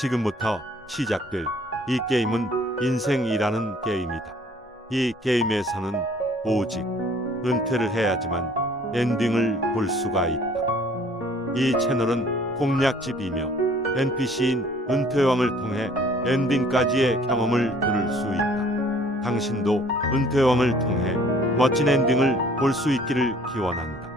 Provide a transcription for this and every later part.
지금부터 시작될 이 게임은 인생이라는 게임이다. 이 게임에서는 오직 은퇴를 해야지만 엔딩을 볼 수가 있다. 이 채널은 공략집이며 NPC인 은퇴왕을 통해 엔딩까지의 경험을 들을 수 있다. 당신도 은퇴왕을 통해 멋진 엔딩을 볼 수 있기를 기원한다.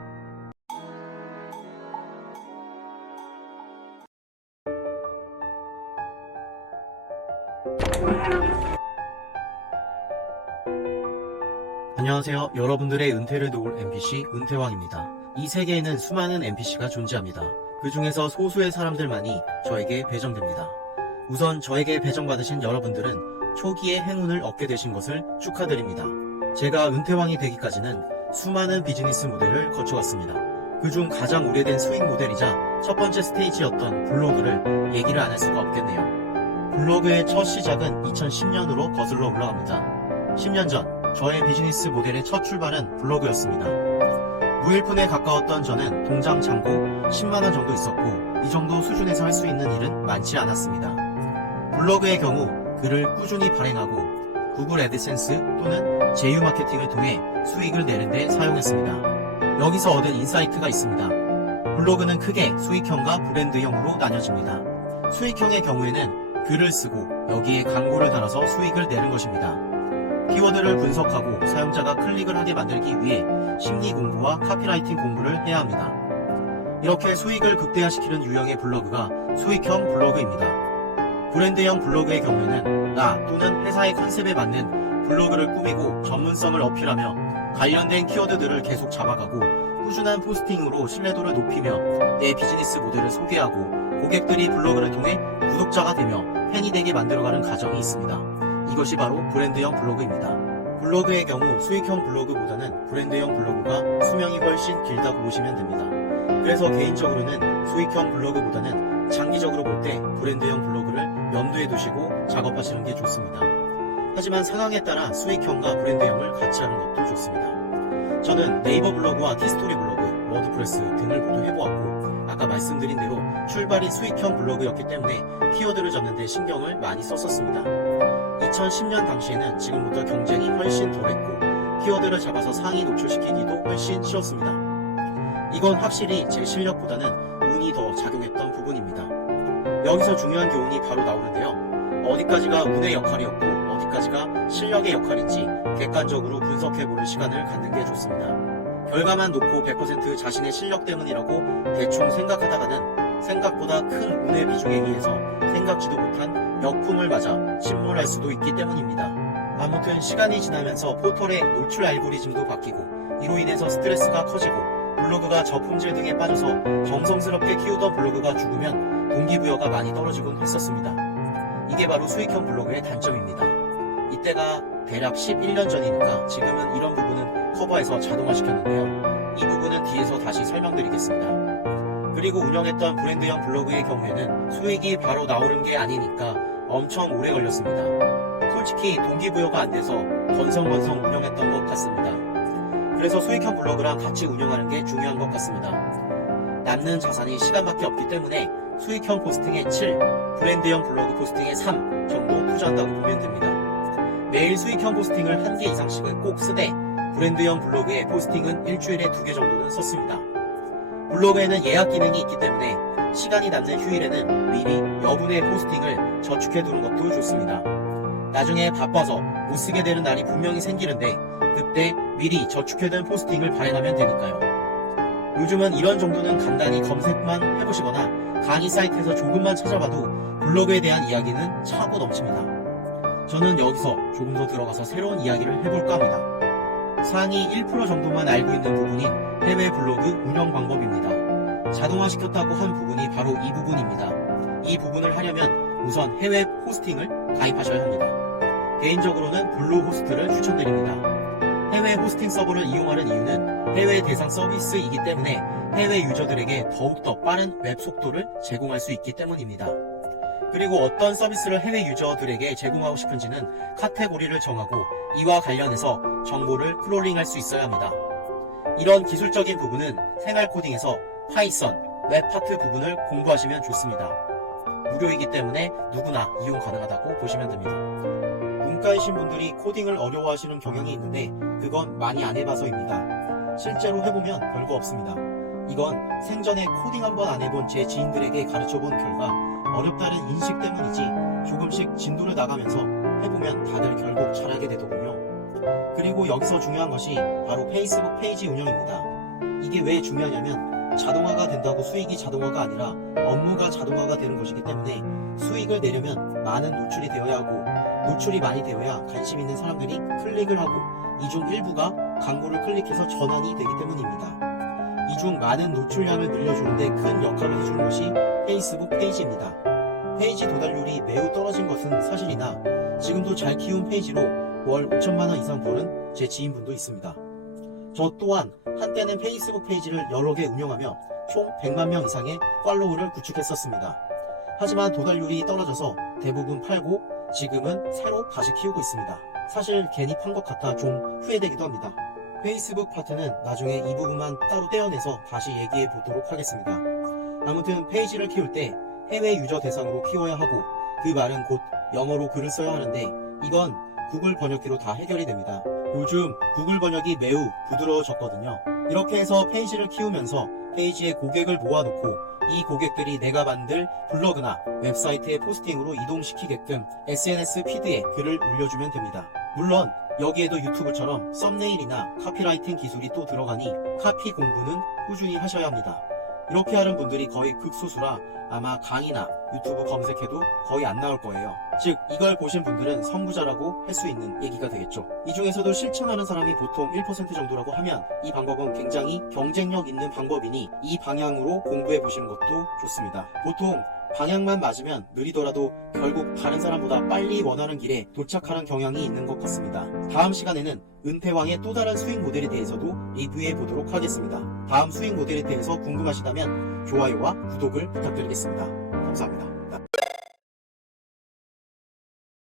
안녕하세요. 여러분들의 은퇴를 도울 NPC 은퇴왕입니다. 이 세계에는 수많은 NPC가 존재합니다. 그 중에서 소수의 사람들만이 저에게 배정됩니다. 우선 저에게 배정받으신 여러분들은 초기에 행운을 얻게 되신 것을 축하드립니다. 제가 은퇴왕이 되기까지는 수많은 비즈니스 모델을 거쳐왔습니다. 그중 가장 오래된 수익 모델이자 첫 번째 스테이지였던 블로그를 얘기를 안 할 수가 없겠네요. 블로그의 첫 시작은 2010년으로 거슬러 올라갑니다. 10년 전 저의 비즈니스 모델의 첫 출발은 블로그였습니다. 무일푼에 가까웠던 저는 동장 잔고 10만원 정도 있었고 이 정도 수준에서 할 수 있는 일은 많지 않았습니다. 블로그의 경우 글을 꾸준히 발행하고 구글 애드센스 또는 제휴 마케팅을 통해 수익을 내는 데 사용했습니다. 여기서 얻은 인사이트가 있습니다. 블로그는 크게 수익형과 브랜드형으로 나뉘어집니다. 수익형의 경우에는 글을 쓰고 여기에 광고를 달아서 수익을 내는 것입니다. 키워드를 분석하고 사용자가 클릭을 하게 만들기 위해 심리 공부와 카피라이팅 공부를 해야 합니다. 이렇게 수익을 극대화시키는 유형의 블로그가 수익형 블로그입니다. 브랜드형 블로그의 경우에는 나 또는 회사의 컨셉에 맞는 블로그를 꾸미고 전문성을 어필하며 관련된 키워드들을 계속 잡아가고 꾸준한 포스팅으로 신뢰도를 높이며 내 비즈니스 모델을 소개하고 고객들이 블로그를 통해 구독자가 되며 팬이 되게 만들어가는 과정이 있습니다. 이것이 바로 브랜드형 블로그입니다. 블로그의 경우 수익형 블로그보다는 브랜드형 블로그가 수명이 훨씬 길다고 보시면 됩니다. 그래서 개인적으로는 수익형 블로그보다는 장기적으로 볼 때 브랜드형 블로그를 염두에 두시고 작업하시는 게 좋습니다. 하지만 상황에 따라 수익형과 브랜드형을 같이 하는 것도 좋습니다. 저는 네이버 블로그와 티스토리 블로그, 워드프레스 등을 모두 해보았고 아까 말씀드린 대로 출발이 수익형 블로그였기 때문에 키워드를 적는 데 신경을 많이 썼었습니다. 2010년 당시에는 지금보다 경쟁이 훨씬 덜했고 키워드를 잡아서 상위 노출시키기도 훨씬 쉬웠습니다. 이건 확실히 제 실력보다는 운이 더 작용했던 부분입니다. 여기서 중요한 교훈이 바로 나오는데요. 어디까지가 운의 역할이었고 어디까지가 실력의 역할인지 객관적으로 분석해보는 시간을 갖는 게 좋습니다. 결과만 놓고 100% 자신의 실력 때문이라고 대충 생각하다가는 생각보다 큰 운의 비중에 의해서 생각지도 못한 역풍을 맞아 침몰할 수도 있기 때문입니다. 아무튼 시간이 지나면서 포털의 노출 알고리즘도 바뀌고 이로 인해서 스트레스가 커지고 블로그가 저품질 등에 빠져서 정성스럽게 키우던 블로그가 죽으면 동기부여가 많이 떨어지곤 했었습니다. 이게 바로 수익형 블로그의 단점입니다. 이때가 대략 11년 전이니까 지금은 이런 부분은 커버해서 자동화시켰는데요. 이 부분은 뒤에서 다시 설명드리겠습니다. 그리고 운영했던 브랜드형 블로그의 경우에는 수익이 바로 나오는 게 아니니까 엄청 오래 걸렸습니다. 솔직히 동기부여가 안 돼서 건성건성 운영했던 것 같습니다. 그래서 수익형 블로그랑 같이 운영하는 게 중요한 것 같습니다. 남는 자산이 시간밖에 없기 때문에 수익형 포스팅에 7, 브랜드형 블로그 포스팅에 3 정도 투자한다고 보면 됩니다. 매일 수익형 포스팅을 1개 이상씩은 꼭 쓰되 브랜드형 블로그의 포스팅은 일주일에 2개 정도는 썼습니다. 블로그에는 예약 기능이 있기 때문에 시간이 남는 휴일에는 미리 여분의 포스팅을 저축해두는 것도 좋습니다. 나중에 바빠서 못 쓰게 되는 날이 분명히 생기는데 그때 미리 저축해둔 포스팅을 발행하면 되니까요. 요즘은 이런 정도는 간단히 검색만 해보시거나 강의 사이트에서 조금만 찾아봐도 블로그에 대한 이야기는 차고 넘칩니다. 저는 여기서 조금 더 들어가서 새로운 이야기를 해볼까 합니다. 상위 1% 정도만 알고 있는 부분인 해외 블로그 운영 방법입니다. 자동화시켰다고 한 부분이 바로 이 부분입니다. 이 부분을 하려면 우선 해외 호스팅을 가입하셔야 합니다. 개인적으로는 블루호스트를 추천드립니다. 해외 호스팅 서버를 이용하는 이유는 해외 대상 서비스이기 때문에 해외 유저들에게 더욱더 빠른 웹 속도를 제공할 수 있기 때문입니다. 그리고 어떤 서비스를 해외 유저들에게 제공하고 싶은지는 카테고리를 정하고 이와 관련해서 정보를 크롤링할 수 있어야 합니다. 이런 기술적인 부분은 생활 코딩에서 파이썬, 웹 파트 부분을 공부하시면 좋습니다. 무료이기 때문에 누구나 이용 가능하다고 보시면 됩니다. 문과이신 분들이 코딩을 어려워하시는 경향이 있는데 그건 많이 안 해봐서입니다. 실제로 해보면 별거 없습니다. 이건 생전에 코딩 한번 안 해본 제 지인들에게 가르쳐본 결과 어렵다는 인식 때문이지 조금씩 진도를 나가면서 해보면 다들 결국 잘하게 되더군요. 그리고 여기서 중요한 것이 바로 페이스북 페이지 운영입니다. 이게 왜 중요하냐면 자동화가 된다고 수익이 자동화가 아니라 업무가 자동화가 되는 것이기 때문에 수익을 내려면 많은 노출이 되어야 하고 노출이 많이 되어야 관심 있는 사람들이 클릭을 하고 이 중 일부가 광고를 클릭해서 전환이 되기 때문입니다. 이 중 많은 노출량을 늘려주는데 큰 역할을 해주는 것이 페이스북 페이지입니다. 페이지 도달률이 매우 떨어진 것은 사실이나 지금도 잘 키운 페이지로 월 5천만원 이상 버는 제 지인분도 있습니다. 저 또한 한때는 페이스북 페이지를 여러 개 운영하며 총 100만 명 이상의 팔로우를 구축했었습니다. 하지만 도달률이 떨어져서 대부분 팔고 지금은 새로 다시 키우고 있습니다. 사실 괜히 판 것 같아 좀 후회되기도 합니다. 페이스북 파트는 나중에 이 부분만 따로 떼어내서 다시 얘기해 보도록 하겠습니다. 아무튼 페이지를 키울 때 해외 유저 대상으로 키워야 하고 그 말은 곧 영어로 글을 써야 하는데 이건 구글 번역기로 다 해결이 됩니다. 요즘 구글 번역이 매우 부드러워졌거든요. 이렇게 해서 페이지를 키우면서 페이지에 고객을 모아놓고 이 고객들이 내가 만들 블로그나 웹사이트의 포스팅으로 이동시키게끔 SNS 피드에 글을 올려주면 됩니다. 물론 여기에도 유튜브처럼 썸네일이나 카피라이팅 기술이 또 들어가니 카피 공부는 꾸준히 하셔야 합니다. 이렇게 하는 분들이 거의 극소수라 아마 강의나 유튜브 검색해도 거의 안 나올 거예요. 즉 이걸 보신 분들은 선구자라고 할 수 있는 얘기가 되겠죠. 이 중에서도 실천하는 사람이 보통 1% 정도라고 하면 이 방법은 굉장히 경쟁력 있는 방법이니 이 방향으로 공부해 보시는 것도 좋습니다. 보통 방향만 맞으면 느리더라도 결국 다른 사람보다 빨리 원하는 길에 도착하는 경향이 있는 것 같습니다. 다음 시간에는 은퇴왕의 또 다른 수익 모델에 대해서도 리뷰해 보도록 하겠습니다. 다음 수익 모델에 대해서 궁금하시다면 좋아요와 구독을 부탁드리겠습니다. 감사합니다.